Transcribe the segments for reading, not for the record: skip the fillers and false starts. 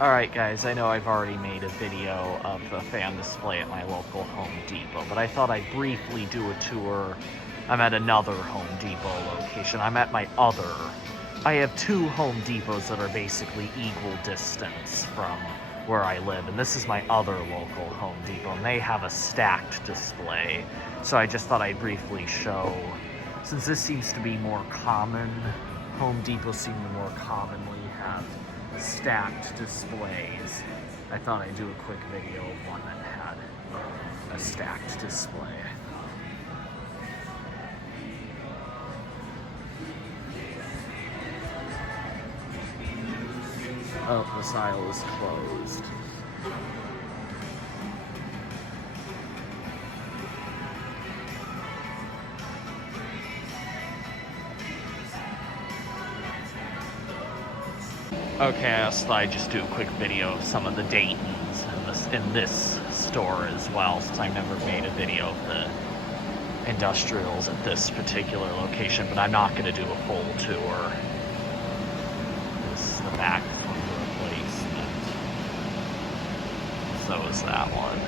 Alright guys, I know I've already made a video of the fan display at my local Home Depot, but I thought I'd briefly do a tour. I'm at another Home Depot location. I'm at my other. I have two Home Depots that are basically equal distance from where I live, and this is my other local Home Depot, and they have a stacked display. So I just thought I'd briefly show, since this seems to be more common, Home Depots seem to more commonly have stacked displays. I thought I'd do a quick video of one that had a stacked display. Oh, this aisle is closed. Okay, I also thought I'd just do a quick video of some of the Daytons in this store as well, since I've never made a video of the industrials at this particular location, but I'm not going to do a full tour. This is the back from the replacement. So is that one.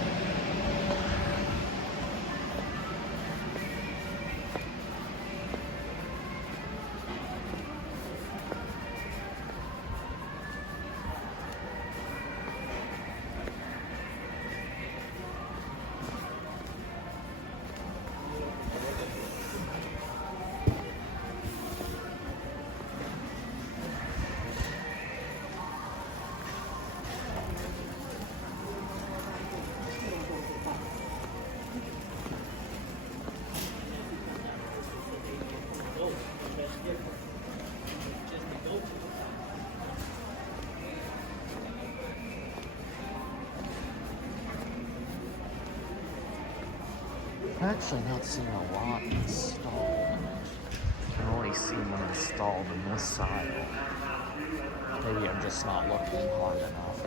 I'm actually not seeing a lot installed. I can only see them installed in this aisle. Maybe I'm just not looking hard enough.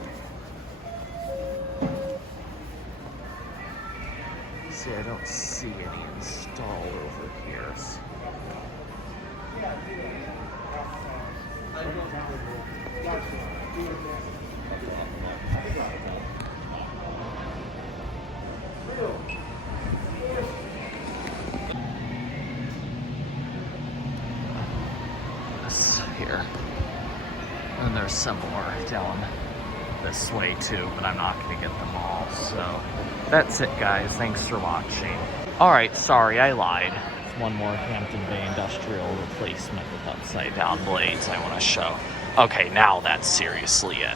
See, I don't see any installed over here. Here, and there's some more down this way too, but I'm not going to get them all. So that's it guys, thanks for watching. Alright, sorry, I lied. It's one more Hampton Bay industrial replacement with upside down blades I want to show. Okay, now that's seriously it.